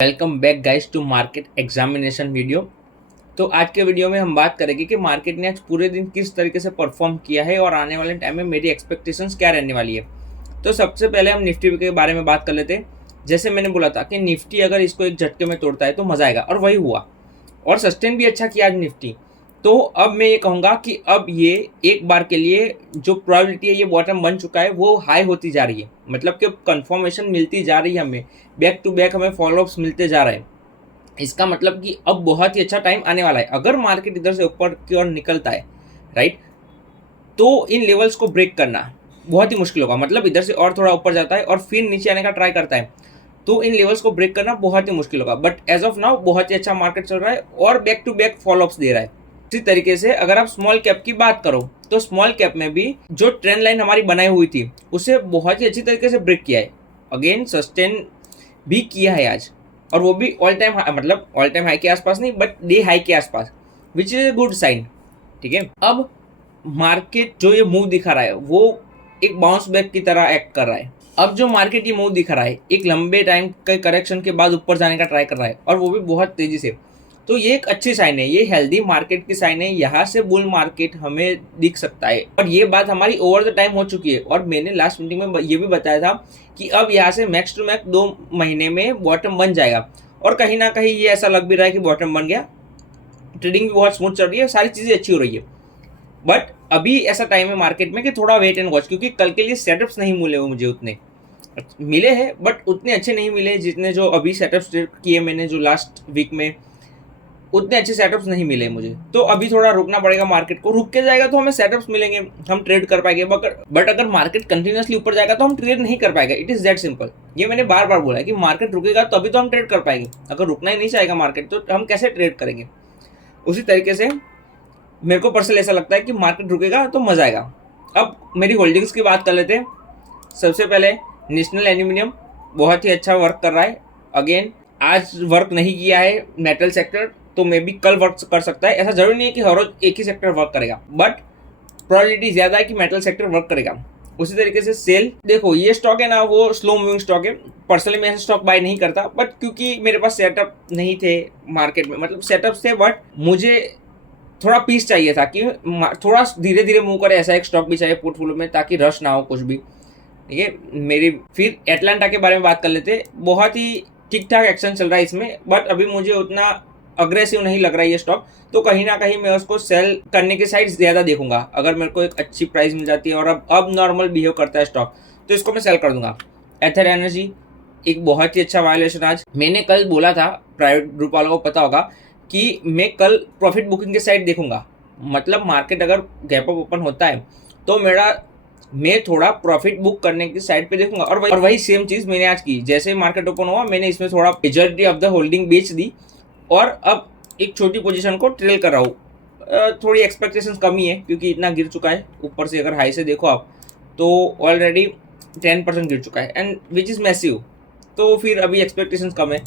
Welcome back guys to market examination video. तो आज के वीडियो में हम बात करेंगे कि मार्केट ने आज पूरे दिन किस तरीके से परफॉर्म किया है और आने वाले टाइम में मेरी एक्सपेक्टेशंस क्या रहने वाली है। तो सबसे पहले हम निफ्टी के बारे में बात कर लेते हैं। जैसे मैंने बोला था कि निफ्टी अगर इसको एक झटके में तोड़ता है तो मजा आएगा, और वही हुआ और सस्टेन भी अच्छा किया आज निफ्टी। तो अब मैं ये कहूँगा कि अब ये एक बार के लिए जो प्रोबेबिलिटी है ये बॉटम बन चुका है वो हाई होती जा रही है, मतलब कि कंफर्मेशन मिलती जा रही है, हमें बैक टू बैक हमें फॉलोअप्स मिलते जा रहे हैं। इसका मतलब कि अब बहुत ही अच्छा टाइम आने वाला है। अगर मार्केट इधर से ऊपर की ओर निकलता है, राइट, तो इन लेवल्स को ब्रेक करना बहुत ही मुश्किल होगा। मतलब इधर से और थोड़ा ऊपर जाता है और फिर नीचे आने का ट्राई करता है तो इन लेवल्स को ब्रेक करना बहुत ही मुश्किल होगा। बट एज ऑफ नाउ बहुत ही अच्छा मार्केट चल रहा है और बैक टू बैक फॉलोअप्स दे रहा है। इसी तरीके से अगर आप स्मॉल कैप की बात करो तो स्मॉल कैप में भी जो ट्रेंड लाइन हमारी बनाई हुई थी उसे बहुत ही अच्छी तरीके से ब्रेक किया है, अगेन सस्टेन भी किया है आज, और वो भी ऑल टाइम मतलब ऑल टाइम हाई के आसपास नहीं बट डे हाई के आसपास, which is a good sign. ठीक है, अब मार्केट जो ये मूव दिखा रहा है वो एक बाउंस बैक की तरह एक्ट कर रहा है। अब जो मार्केट ये मूव दिखा रहा है एक लंबे टाइम के करेक्शन के बाद ऊपर जाने का ट्राई कर रहा है, और वो भी बहुत तेजी से। तो ये एक अच्छी साइन है, ये हेल्दी मार्केट की साइन है। यहाँ से बुल मार्केट हमें दिख सकता है, और ये बात हमारी ओवर द टाइम हो चुकी है। और मैंने लास्ट मीटिंग में ये भी बताया था कि अब यहाँ से मैक्स टू मैक्स 2 महीने में बॉटम बन जाएगा, और कहीं ना कहीं ये ऐसा लग भी रहा है कि बॉटम बन गया। ट्रेडिंग भी बहुत स्मूथ चल रही है, सारी चीज़ें अच्छी हो रही है। बट अभी ऐसा टाइम है मार्केट में कि थोड़ा वेट एंड वॉच, क्योंकि कल के लिए सेटअप्स नहीं मिले वो मुझे, उतने मिले हैं बट उतने अच्छे नहीं मिले जितने जो अभी सेटअप्स किए मैंने जो लास्ट वीक में, उतने अच्छे सेटअप्स नहीं मिले मुझे। तो अभी थोड़ा रुकना पड़ेगा, मार्केट को रुक के जाएगा तो हमें सेटअप्स मिलेंगे, हम ट्रेड कर पाएंगे। बट अगर मार्केट कंटिन्यूसली ऊपर जाएगा तो हम ट्रेड नहीं कर पाएंगे। It is that simple. ये मैंने बार बार बोला है कि मार्केट रुकेगा तो अभी तो हम ट्रेड कर पाएंगे, अगर रुकना ही नहीं चाहेगा मार्केट तो हम कैसे ट्रेड करेंगे। उसी तरीके से मेरे को पर्सनली ऐसा लगता है कि मार्केट रुकेगा तो मजा आएगा। अब मेरी होल्डिंग्स की बात कर लेते हैं। सबसे पहले नेशनल एल्यूमिनियम बहुत ही अच्छा वर्क कर रहा है। अगेन आज वर्क नहीं किया है मेटल सेक्टर, तो मे भी कल वर्क कर सकता है। ऐसा जरूरी नहीं है कि हर रोज एक ही सेक्टर वर्क करेगा, बट प्रोबेबिलिटी ज्यादा है कि मेटल सेक्टर वर्क करेगा। उसी तरीके से सेल, देखो ये स्टॉक है ना, वो स्लो मूविंग स्टॉक है। पर्सनली मैं ऐसे स्टॉक बाय नहीं करता, बट क्योंकि मेरे पास सेटअप नहीं थे मार्केट में, मतलब सेटअप थे बट मुझे थोड़ा पीस चाहिए था कि थोड़ा धीरे धीरे मूव करे, ऐसा एक स्टॉक भी चाहिए पोर्टफोलियो में ताकि रश ना हो कुछ भी। ठीक है, मेरी फिर एटलांटा के बारे में बात कर लेते। बहुत ही ठीक ठाक एक्शन चल रहा है इसमें, बट अभी मुझे उतना अग्रेसिव नहीं लग रहा है ये स्टॉक, तो कहीं ना कहीं मैं उसको सेल करने की साइड ज़्यादा देखूंगा। अगर मेरे को एक अच्छी प्राइस मिल जाती है और अब नॉर्मल बिहेव करता है स्टॉक तो इसको मैं सेल कर दूंगा। एथर एनर्जी एक बहुत ही अच्छा वायलेशन आज। मैंने कल बोला था, प्राइवेट ग्रुप वालों को पता होगा कि मैं कल प्रॉफिट बुकिंग के साइड देखूंगा। मतलब मार्केट अगर गैप अप ओपन होता है तो मैं थोड़ा प्रॉफिट बुक करने की साइड पे देखूंगा, और वही सेम चीज़ मैंने आज की। जैसे मार्केट ओपन हुआ मैंने इसमें थोड़ा मेजॉरिटी ऑफ द होल्डिंग बेच दी, और अब एक छोटी पोजीशन को ट्रेल कर रहा हूँ। थोड़ी एक्सपेक्टेशंस कमी है क्योंकि इतना गिर चुका है ऊपर से। अगर हाई से देखो आप तो ऑलरेडी 10% गिर चुका है, एंड विच इज़ मैसिव, तो फिर अभी एक्सपेक्टेशंस कम है।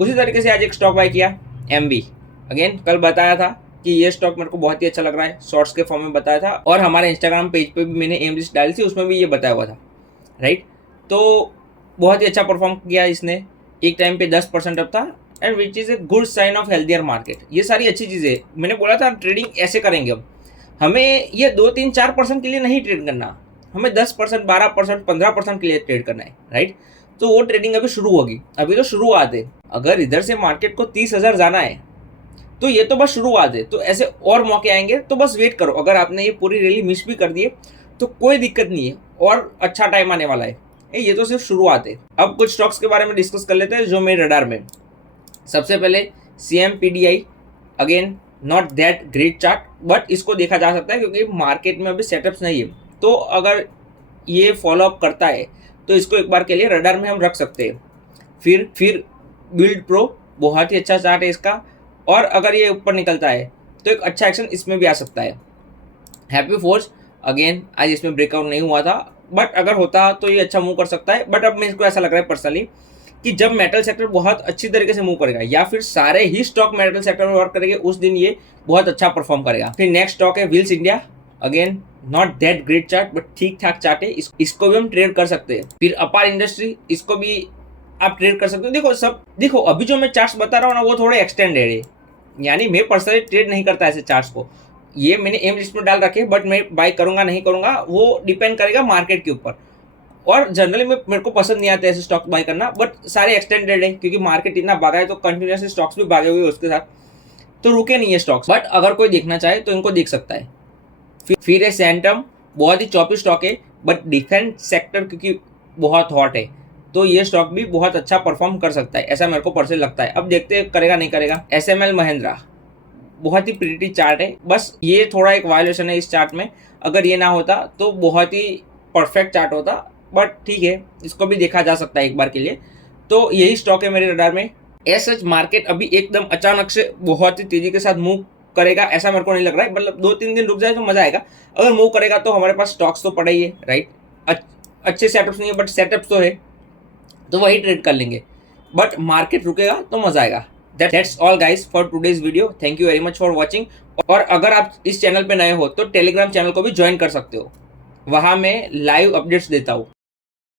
उसी तरीके से आज एक स्टॉक बाय किया, एमबी। अगेन कल बताया था कि ये स्टॉक मेरे को बहुत ही अच्छा लग रहा है, शॉर्ट्स के फॉर्म में बताया था, और हमारे इंस्टाग्राम पेज पे भी मैंने एम लिस्ट डाली थी, उसमें भी ये बताया हुआ था, राइट। तो बहुत ही अच्छा परफॉर्म किया इसने, एक टाइम पे 10% अप था, and which is a good sign of healthier market. ये सारी अच्छी चीज़ें मैंने बोला था ट्रेडिंग ऐसे करेंगे। अब हमें ये 2 3 4% के लिए नहीं ट्रेड करना, हमें 10% 12% 15% के लिए ट्रेड करना है, राइट। तो वो ट्रेडिंग अभी शुरू होगी, अभी तो शुरुआत है। अगर इधर से मार्केट को 30,000 जाना है तो ये तो बस शुरुआत है, तो ऐसे और मौके आएंगे, तो बस वेट करो। अगर आपने ये पूरी रैली मिस भी कर दी है तो कोई दिक्कत नहीं है, और अच्छा टाइम आने वाला है। ये तो सिर्फ शुरुआत है। अब कुछ स्टॉक्स के बारे में डिस्कस कर लेते हैं जो मेरे रडार में। सबसे पहले CMPDI, again not that great chart, but इसको देखा जा सकता है क्योंकि मार्केट में अभी सेटअप्स नहीं है। तो अगर ये फॉलो अप करता है तो इसको एक बार के लिए रडार में हम रख सकते हैं। फिर बिल्ड प्रो, बहुत ही अच्छा चार्ट है इसका, और अगर ये ऊपर निकलता है तो एक अच्छा एक्शन इसमें भी आ सकता है। हैप्पी फोर्स, अगेन आज इसमें ब्रेकआउट नहीं हुआ था, बट अगर होता तो ये अच्छा मूव कर सकता है। बट अब मेरे को ऐसा लग रहा है पर्सनली कि जब मेटल सेक्टर बहुत अच्छी तरीके से मूव करेगा, या फिर सारे ही स्टॉक मेटल सेक्टर में वर्क करेंगे, उस दिन ये बहुत अच्छा परफॉर्म करेगा। फिर नेक्स्ट स्टॉक है wheels India, again not that great chart but ठीक ठाक चार्ट है, इसको भी हम ट्रेड कर सकते हैं। फिर अपार इंडस्ट्री, इसको भी आप ट्रेड कर सकते हो। देखो अभी जो मैं चार्ट्स बता रहा हूँ ना वो थोड़े एक्सटेंडेड है, यानी मैं पर्सनली ट्रेड नहीं करता ऐसे चार्ट्स को। ये मैंने एम लिस्ट में डाल रखे हैं, बट मैं बाय करूंगा नहीं करूंगा वो डिपेंड करेगा मार्केट के ऊपर। और जनरली मेरे को पसंद नहीं आता ऐसे स्टॉक बाय करना, बट सारे एक्सटेंडेड है क्योंकि मार्केट इतना भागा है तो कंटिन्यूसली स्टॉक्स भी भागे हुए उसके साथ, तो रुके नहीं है स्टॉक्स। बट अगर कोई देखना चाहे तो इनको देख सकता है। फिर है सेंटम, बहुत ही चौपी स्टॉक है, बट डिफेंस सेक्टर क्योंकि बहुत हॉट है तो ये स्टॉक भी बहुत अच्छा परफॉर्म कर सकता है, ऐसा मेरे को पर्सनली लगता है। अब देखते हैं करेगा नहीं करेगा। SML महिंद्रा, बहुत ही प्रिटी चार्ट है, बस ये थोड़ा एक वायलेशन है इस चार्ट में। अगर ये ना होता तो बहुत ही परफेक्ट चार्ट होता, बट ठीक है, इसको भी देखा जा सकता है एक बार के लिए। तो यही स्टॉक है मेरे रडार में। एज सच मार्केट अभी एकदम अचानक से बहुत ही तेजी के साथ मूव करेगा ऐसा मेरे को नहीं लग रहा है, मतलब 2-3 दिन रुक जाए तो मजा आएगा। अगर मूव करेगा तो हमारे पास स्टॉक्स तो पड़े ही है, राइट। अच्छे सेटअप्स नहीं है बट सेटअप्स तो है, तो वही ट्रेड कर लेंगे। बट मार्केट रुकेगा तो मजा आएगा। That's all guys for today's video. Thank you very much for watching. और अगर आप इस चैनल पे नए हो तो टेलीग्राम चैनल को भी ज्वाइन कर सकते हो, वहां मैं लाइव अपडेट्स देता हूँ।